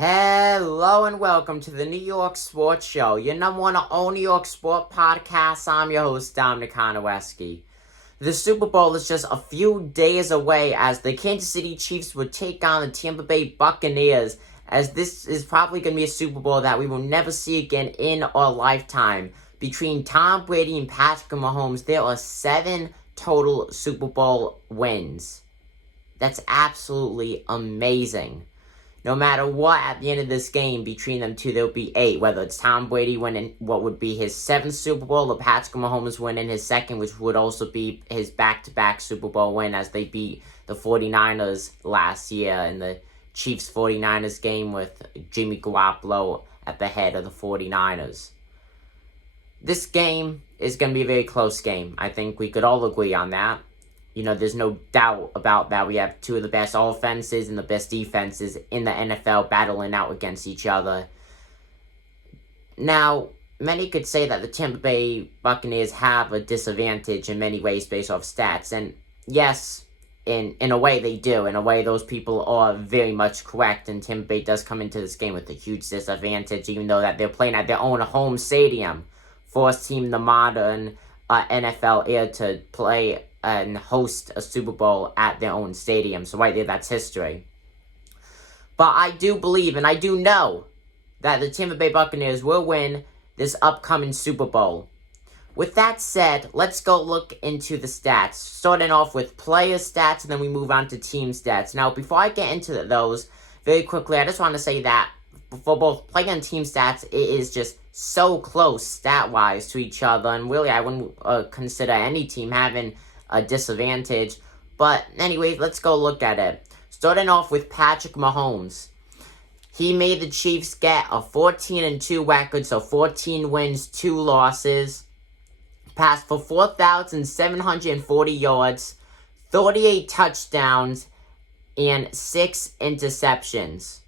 Hello and welcome to the New York Sports Show, your number one and only New York sport podcast. I'm your host, Dominic Konowski. The Super Bowl is just a few days away as the Kansas City Chiefs will take on the Tampa Bay Buccaneers, as this is probably going to be a Super Bowl that we will never see again in our lifetime. Between Tom Brady and Patrick Mahomes, there are 7 total Super Bowl wins. That's absolutely amazing. No matter what, at the end of this game, between them two, there'll be 8. Whether it's Tom Brady winning what would be his 7th Super Bowl, or Patrick Mahomes winning his 2nd, which would also be his back-to-back Super Bowl win, as they beat the 49ers last year in the Chiefs-49ers game with Jimmy Garoppolo at the head of the 49ers. This game is going to be a very close game. I think we could all agree on that. There's no doubt about that. We have 2 of the best offenses and the best defenses in the NFL battling out against each other. Now, many could say that the Tampa Bay Buccaneers have a disadvantage in many ways based off stats. And yes, in a way they do. In a way, those people are very much correct. And Tampa Bay does come into this game with a huge disadvantage, even though that they're playing at their own home stadium. First team in the modern NFL era to play and host a Super Bowl at their own stadium. So right there, that's history. But I do believe, and I do know, that the Tampa Bay Buccaneers will win this upcoming Super Bowl. With that said, let's go look into the stats. Starting off with player stats, and then we move on to team stats. Now, before I get into those, very quickly, I just want to say that for both player and team stats, it is just so close stat-wise to each other. And really, I wouldn't consider any team having a disadvantage. But anyways, let's go look at it. Starting off with Patrick Mahomes. He made the Chiefs get a 14-2 record, so 14 wins, 2 losses. Passed for 4,740 yards, 38 touchdowns, and 6 interceptions.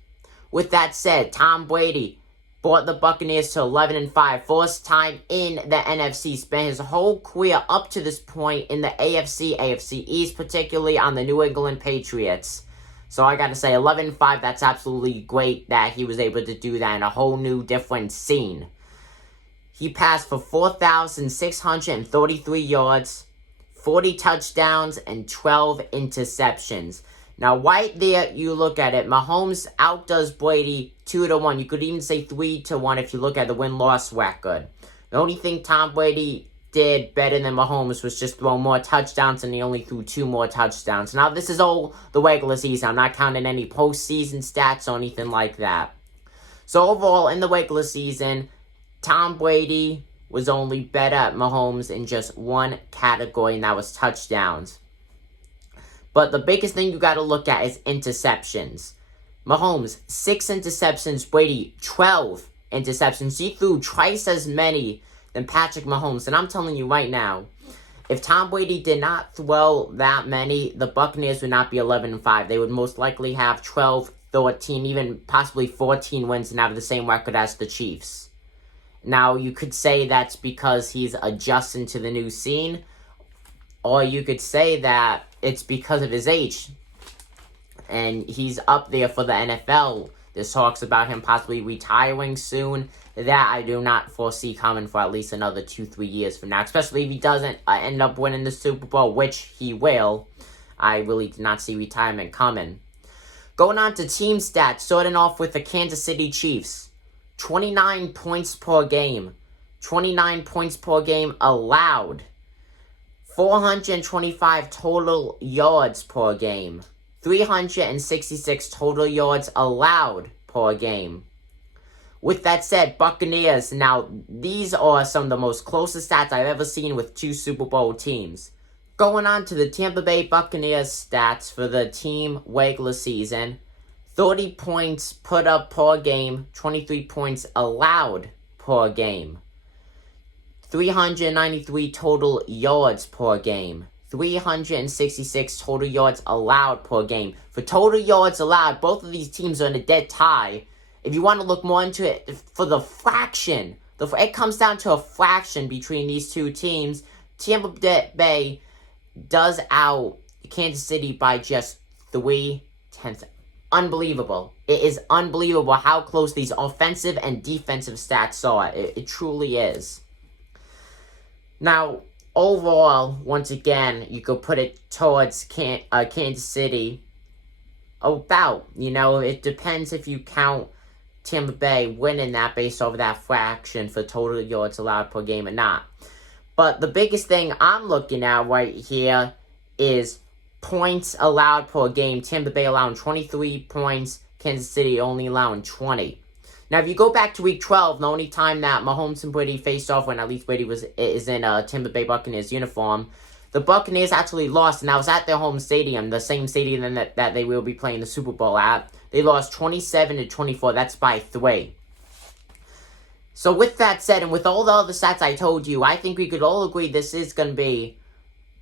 With that said, Tom Brady brought the Buccaneers to 11-5, first time in the NFC. Spent his whole career up to this point in the AFC East, particularly on the New England Patriots. So I gotta say, 11-5, that's absolutely great that he was able to do that in a whole new, different scene. He passed for 4,633 yards, 40 touchdowns, and 12 interceptions. Now, right there, you look at it, Mahomes outdoes Brady 2-1. You could even say 3-1 if you look at the win-loss record. The only thing Tom Brady did better than Mahomes was just throw more touchdowns, and he only threw 2 more touchdowns. Now, this is all the regular season. I'm not counting any postseason stats or anything like that. So, overall, in the regular season, Tom Brady was only better at Mahomes in just one category, and that was touchdowns. But the biggest thing you got to look at is interceptions. Mahomes, 6 interceptions. Brady, 12 interceptions. He threw twice as many than Patrick Mahomes. And I'm telling you right now, if Tom Brady did not throw that many, the Buccaneers would not be 11-5. They would most likely have 12, 13, even possibly 14 wins and have the same record as the Chiefs. Now, you could say that's because he's adjusting to the new scene, or you could say that it's because of his age. And he's up there for the NFL. There's talks about him possibly retiring soon. That I do not foresee coming for at least another 2-3 years from now. Especially if he doesn't end up winning the Super Bowl, which he will. I really do not see retirement coming. Going on to team stats, starting off with the Kansas City Chiefs. 29 points per game. 29 points per game allowed. 425 total yards per game. 366 total yards allowed per game. With that said, Buccaneers. Now, these are some of the most closest stats I've ever seen with 2 Super Bowl teams. Going on to the Tampa Bay Buccaneers stats for the team regular season. 30 points put up per game. 23 points allowed per game. 393 total yards per game. 366 total yards allowed per game. For total yards allowed, both of these teams are in a dead tie. If you want to look more into it, for the fraction, it comes down to a fraction between these two teams. Tampa Bay does out Kansas City by just 0.3 unbelievable. It is unbelievable how close these offensive and defensive stats are. It truly is. Now, overall, once again, you could put it towards Kansas City. It depends if you count Tampa Bay winning that based off of that fraction for total yards allowed per game or not. But the biggest thing I'm looking at right here is points allowed per game. Tampa Bay allowing 23 points, Kansas City only allowing 20. Now, if you go back to Week 12, the only time that Mahomes and Brady faced off when at least Brady is in a Tampa Bay Buccaneers uniform, the Buccaneers actually lost, and that was at their home stadium, the same stadium that they will be playing the Super Bowl at. They lost 27-24. That's by 3. So with that said, and with all the other stats I told you, I think we could all agree this is going to be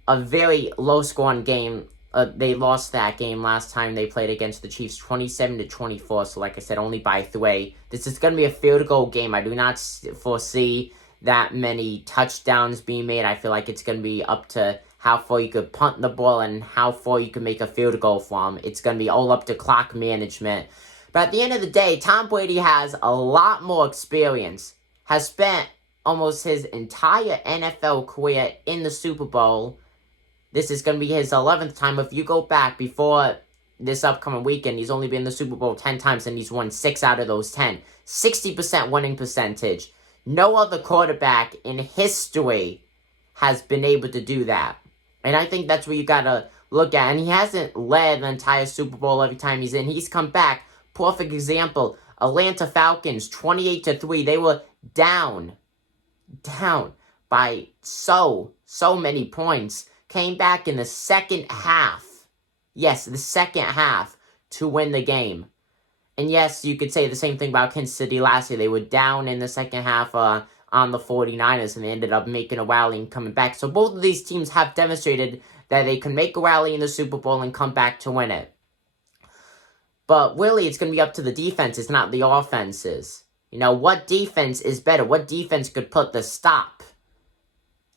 a very low-scoring game. They lost that game last time they played against the Chiefs, 27-24. So like I said, only by 3. This is going to be a field goal game. I do not foresee that many touchdowns being made. I feel like it's going to be up to how far you could punt the ball and how far you can make a field goal from. It's going to be all up to clock management. But at the end of the day, Tom Brady has a lot more experience, has spent almost his entire NFL career in the Super Bowl. This is going to be his 11th time. If you go back before this upcoming weekend, he's only been in the Super Bowl 10 times and he's won 6 out of those 10. 60% winning percentage. No other quarterback in history has been able to do that. And I think that's what you got to look at. And he hasn't led the entire Super Bowl every time he's in. He's come back. Perfect example. Atlanta Falcons, 28-3. They were down by so many points. Came back in the second half. Yes, the second half to win the game. And yes, you could say the same thing about Kansas City last year. They were down in the second half on the 49ers, and they ended up making a rally and coming back. So both of these teams have demonstrated that they can make a rally in the Super Bowl and come back to win it. But really, it's going to be up to the defenses, not the offenses. What defense is better? What defense could put the stop?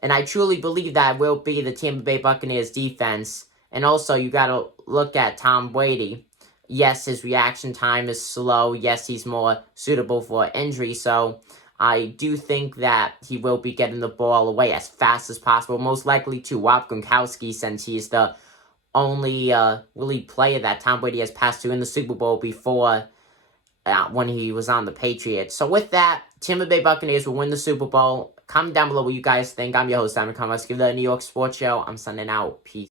And I truly believe that will be the Tampa Bay Buccaneers defense. And also, you got to look at Tom Brady. Yes, his reaction time is slow. Yes, he's more suitable for injury. So I do think that he will be getting the ball away as fast as possible. Most likely to Rob Gronkowski, since he's the only really player that Tom Brady has passed to in the Super Bowl before when he was on the Patriots. So with that, Tampa Bay Buccaneers will win the Super Bowl. Comment down below what you guys think. I'm your host, Simon Thomas. Give the New York Sports Show. I'm signing out. Peace.